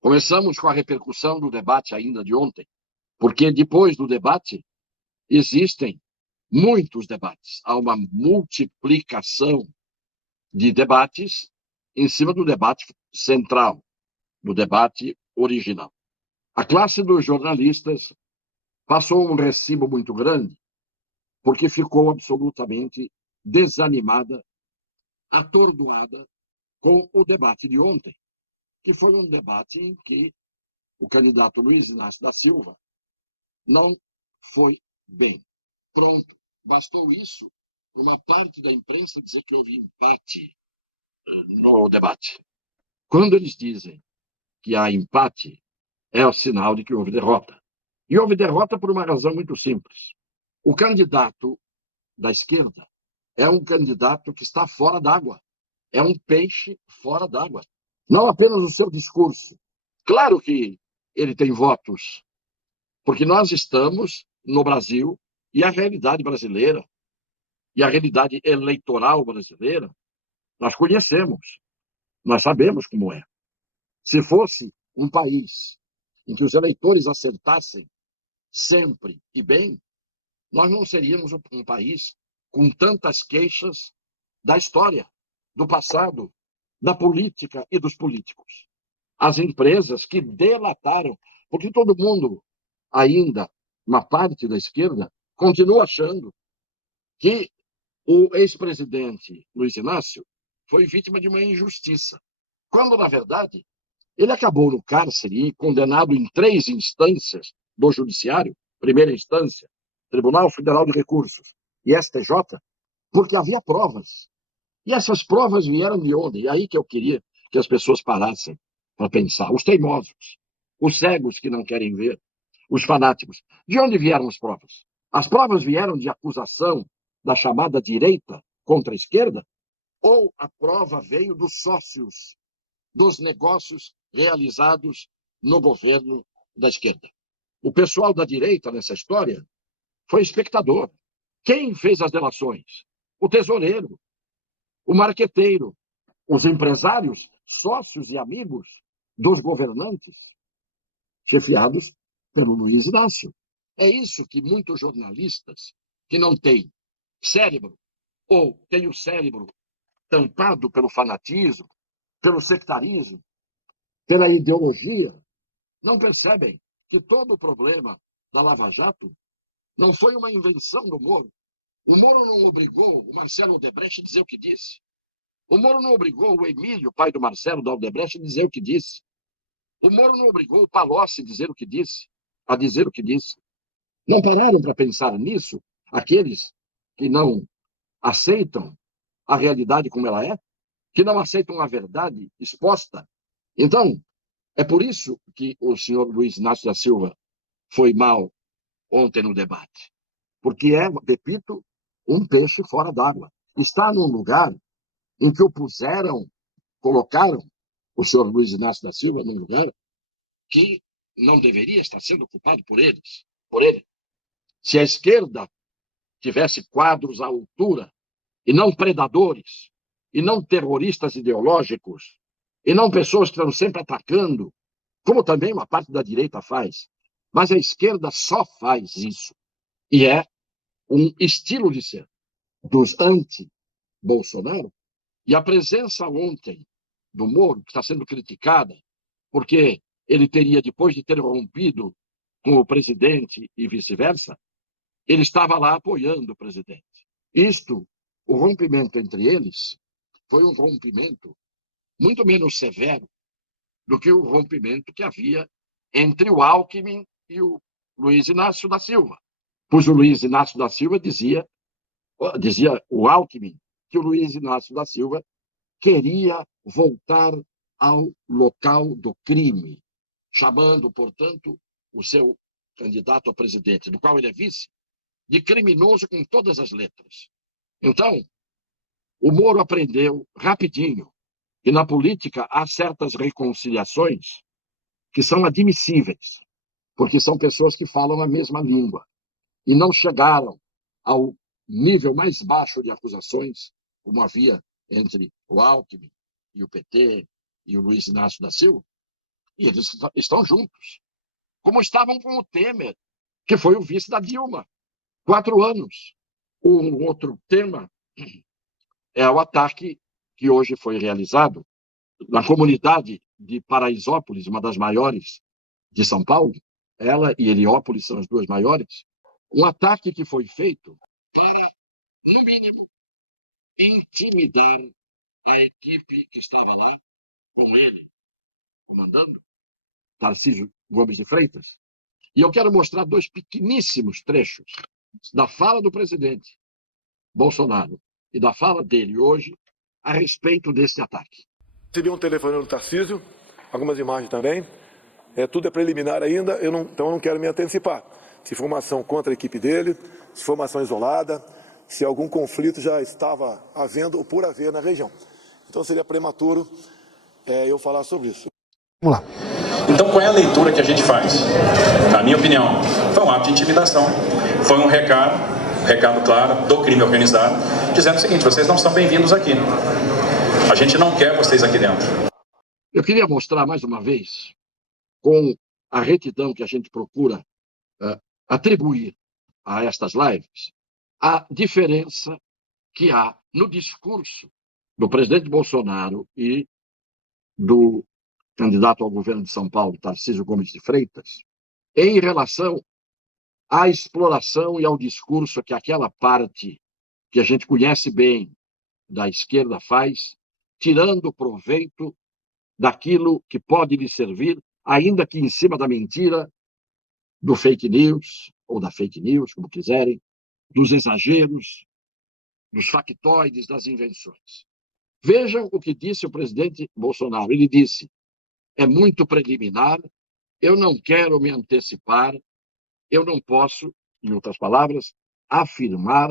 Começamos com a repercussão do debate ainda de ontem, porque depois do debate existem muitos debates. Há uma multiplicação de debates em cima do debate central, do debate original. A classe dos jornalistas passou um recibo muito grande, porque ficou absolutamente desanimada, atordoada com o debate de ontem, que foi um debate em que o candidato Luiz Inácio da Silva não foi bem. Pronto, bastou isso, uma parte da imprensa dizer que houve empate no debate. Quando eles dizem que há empate, é o sinal de que houve derrota. E houve derrota por uma razão muito simples. O candidato da esquerda é um candidato que está fora d'água. É um peixe fora d'água. Não apenas o seu discurso. Claro que ele tem votos, porque nós estamos no Brasil e a realidade brasileira e a realidade eleitoral brasileira nós conhecemos, nós sabemos como é. Se fosse um país em que os eleitores acertassem sempre e bem, nós não seríamos um país com tantas queixas da história, do passado, da política e dos políticos. As empresas que delataram, porque todo mundo, ainda, uma parte da esquerda, continua achando que o ex-presidente Luiz Inácio foi vítima de uma injustiça, quando, na verdade, ele acabou no cárcere e condenado em 3 instâncias do Judiciário, primeira instância, Tribunal Federal de Recursos e STJ, porque havia provas. E essas provas vieram de onde? E aí que eu queria que as pessoas parassem para pensar. Os teimosos, os cegos que não querem ver, os fanáticos. De onde vieram as provas? As provas vieram de acusação da chamada direita contra a esquerda? Ou a prova veio dos sócios dos negócios realizados no governo da esquerda? O pessoal da direita, nessa história, foi espectador. Quem fez as delações? O tesoureiro, o marqueteiro, os empresários, sócios e amigos dos governantes, chefiados pelo Luiz Inácio. É isso que muitos jornalistas que não têm cérebro, ou têm o cérebro tampado pelo fanatismo, pelo sectarismo, pela ideologia, não percebem que todo o problema da Lava Jato não foi uma invenção do Moro. O Moro não obrigou o Marcelo Odebrecht a dizer o que disse. O Moro não obrigou o Emílio, pai do Marcelo da Odebrecht, a dizer o que disse. O Moro não obrigou o Palocci a dizer o que disse. A dizer o que disse. Não pararam para pensar nisso aqueles que não aceitam a realidade como ela é, que não aceitam a verdade exposta. Então, é por isso que o senhor Luiz Inácio da Silva foi mal ontem no debate. Porque é, repito, um peixe fora d'água. Está num lugar em que o puseram, colocaram o senhor Luiz Inácio da Silva num lugar que não deveria estar sendo ocupado por eles, por ele. Se a esquerda tivesse quadros à altura, e não predadores, e não terroristas ideológicos, e não pessoas que estão sempre atacando, como também uma parte da direita faz. Mas a esquerda só faz isso. E é um estilo de ser dos anti-Bolsonaro. E a presença ontem do Moro, que está sendo criticada, porque ele teria, depois de ter rompido com o presidente e vice-versa, ele estava lá apoiando o presidente. Isto, o rompimento entre eles, foi um rompimento muito menos severo do que o rompimento que havia entre o Alckmin e o Luiz Inácio da Silva. Pois o Luiz Inácio da Silva dizia o Alckmin que o Luiz Inácio da Silva queria voltar ao local do crime, chamando, portanto, o seu candidato a presidente, do qual ele é vice, de criminoso com todas as letras. Então, o Moro aprendeu rapidinho que na política há certas reconciliações que são admissíveis, porque são pessoas que falam a mesma língua e não chegaram ao nível mais baixo de acusações, como havia entre o Alckmin e o PT e o Luiz Inácio da Silva. E eles estão juntos. Como estavam com o Temer, que foi o vice da Dilma, 4 anos. Um outro tema é o ataque que hoje foi realizado na comunidade de Paraisópolis, uma das maiores de São Paulo. Ela e Heliópolis são as duas maiores. Um ataque que foi feito para, no mínimo, intimidar a equipe que estava lá, com ele comandando, Tarcísio Gomes de Freitas. E eu quero mostrar 2 pequeníssimos trechos da fala do presidente Bolsonaro e da fala dele hoje a respeito desse ataque. Recebi um telefonema do Tarcísio, algumas imagens também. Tudo é preliminar ainda, então eu não quero me antecipar. Se informação contra a equipe dele, se informação isolada, se algum conflito já estava havendo ou por haver na região. Então seria prematuro eu falar sobre isso. Vamos lá. Então, qual é a leitura que a gente faz? Na minha opinião, foi um ato de intimidação. Foi um recado claro do crime organizado, dizendo o seguinte: vocês não são bem-vindos aqui. A gente não quer vocês aqui dentro. Eu queria mostrar mais uma vez, com a retidão que a gente procura atribuir a estas lives, a diferença que há no discurso do presidente Bolsonaro e do candidato ao governo de São Paulo, Tarcísio Gomes de Freitas, em relação à exploração e ao discurso que aquela parte que a gente conhece bem da esquerda faz, tirando proveito daquilo que pode lhe servir, ainda que em cima da mentira, do fake news, ou da fake news, como quiserem, dos exageros, dos factoides, das invenções. Vejam o que disse o presidente Bolsonaro. Ele disse: é muito preliminar, eu não quero me antecipar, eu não posso, em outras palavras, afirmar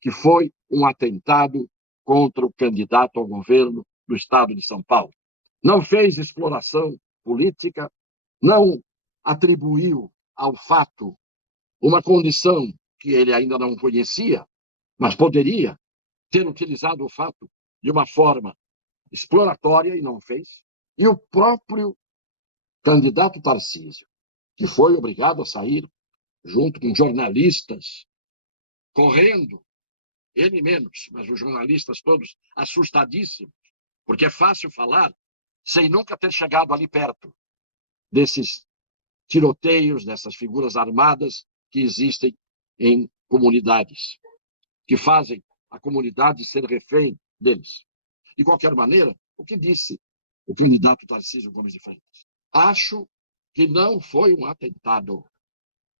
que foi um atentado contra o candidato ao governo do estado de São Paulo. Não fez exploração política, não atribuiu ao fato uma condição que ele ainda não conhecia, mas poderia ter utilizado o fato de uma forma exploratória e não fez. E o próprio candidato Tarcísio, que foi obrigado a sair junto com jornalistas, correndo, ele menos, mas os jornalistas todos assustadíssimos, porque é fácil falar sem nunca ter chegado ali perto desses tiroteios, dessas figuras armadas que existem em comunidades, que fazem a comunidade ser refém deles. De qualquer maneira, o que disse o candidato Tarcísio Gomes de Freitas? Acho que não foi um atentado.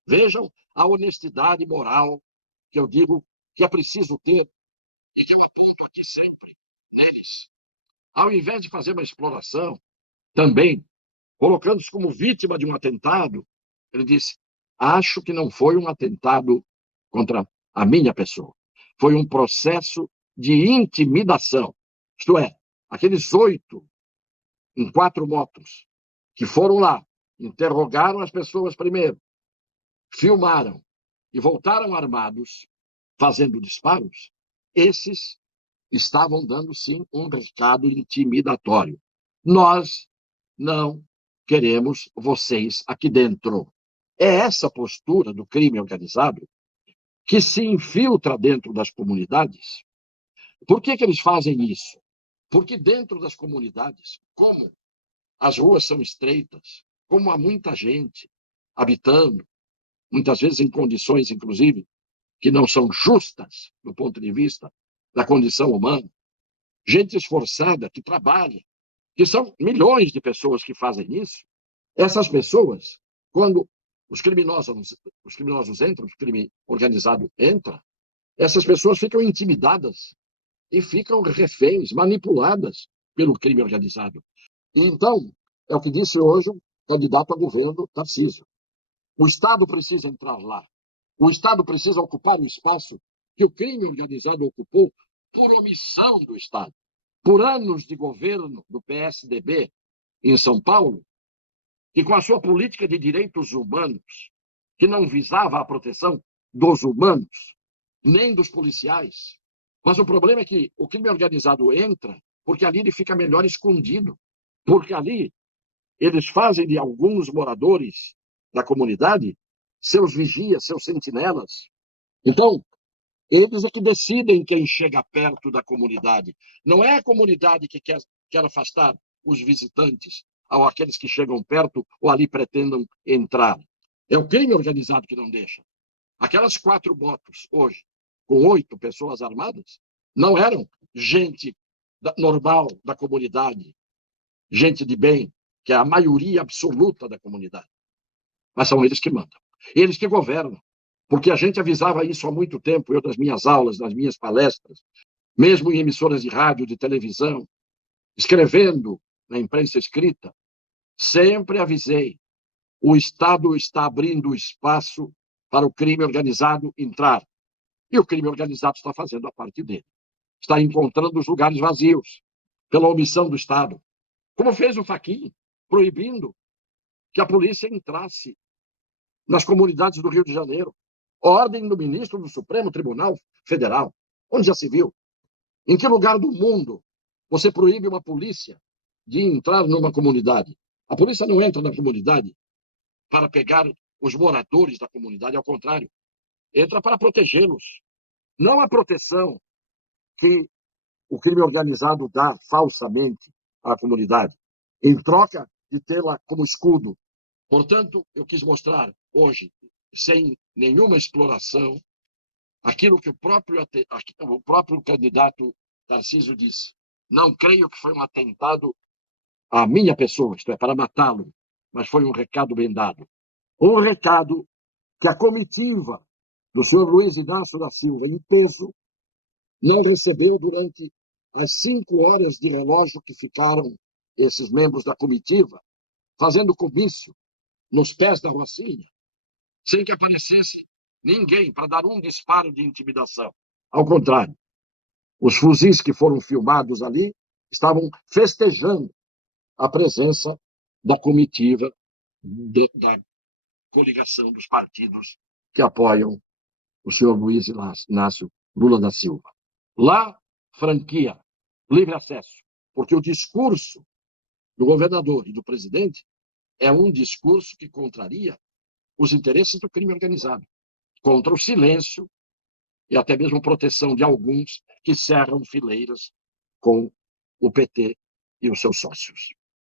Vejam a honestidade moral que eu digo que é preciso ter e que eu aponto aqui sempre neles. Ao invés de fazer uma exploração, também colocando-se como vítima de um atentado, ele disse: acho que não foi um atentado contra a minha pessoa. Foi um processo de intimidação. Isto é, aqueles 8 em 4 motos que foram lá, interrogaram as pessoas primeiro, filmaram e voltaram armados, fazendo disparos, esses estavam dando, sim, um recado intimidatório. Nós não queremos vocês aqui dentro. É essa postura do crime organizado que se infiltra dentro das comunidades. Por que eles fazem isso? Porque dentro das comunidades, como as ruas são estreitas, como há muita gente habitando, muitas vezes em condições, inclusive, que não são justas do ponto de vista da condição humana, gente esforçada que trabalha, que são milhões de pessoas que fazem isso. Essas pessoas, quando os criminosos entram, o crime organizado entra, essas pessoas ficam intimidadas e ficam reféns, manipuladas pelo crime organizado. Então, é o que disse hoje o candidato a governo, Tarcísio. O Estado precisa entrar lá. O Estado precisa ocupar o espaço que o crime organizado ocupou por omissão do Estado. Por anos de governo do PSDB em São Paulo, que com a sua política de direitos humanos, que não visava a proteção dos humanos, nem dos policiais. Mas o problema é que o crime organizado entra porque ali ele fica melhor escondido, porque ali eles fazem de alguns moradores da comunidade seus vigias, seus sentinelas. Então, eles é que decidem quem chega perto da comunidade. Não é a comunidade que quer afastar os visitantes ou aqueles que chegam perto ou ali pretendam entrar. É o crime organizado que não deixa. Aquelas 4 motos hoje, com 8 pessoas armadas, não eram gente normal da comunidade, gente de bem, que é a maioria absoluta da comunidade. Mas são eles que mandam. Eles que governam. Porque a gente avisava isso há muito tempo, eu nas minhas aulas, nas minhas palestras, mesmo em emissoras de rádio, de televisão, escrevendo na imprensa escrita, sempre avisei: o Estado está abrindo espaço para o crime organizado entrar. E o crime organizado está fazendo a parte dele. Está encontrando os lugares vazios, pela omissão do Estado. Como fez o Fachin, proibindo que a polícia entrasse nas comunidades do Rio de Janeiro. Ordem do ministro do Supremo Tribunal Federal. Onde já se viu? Em que lugar do mundo você proíbe uma polícia de entrar numa comunidade? A polícia não entra na comunidade para pegar os moradores da comunidade, ao contrário, entra para protegê-los. Não a proteção que o crime organizado dá falsamente à comunidade, em troca de tê-la como escudo. Portanto, eu quis mostrar hoje, sem nenhuma exploração, aquilo que o próprio candidato Tarcísio disse. Não creio que foi um atentado à minha pessoa, isto é, para matá-lo, mas foi um recado bem dado. Um recado que a comitiva do senhor Luiz Inácio da Silva, em peso, não recebeu durante as 5 horas de relógio que ficaram esses membros da comitiva fazendo comício nos pés da Rocinha, sem que aparecesse ninguém para dar um disparo de intimidação. Ao contrário, os fuzis que foram filmados ali estavam festejando a presença da comitiva da coligação dos partidos que apoiam o senhor Luiz Inácio Lula da Silva. Lá, franquia, livre acesso, porque o discurso do governador e do presidente é um discurso que contraria os interesses do crime organizado, contra o silêncio e até mesmo proteção de alguns que cerram fileiras com o PT e os seus sócios.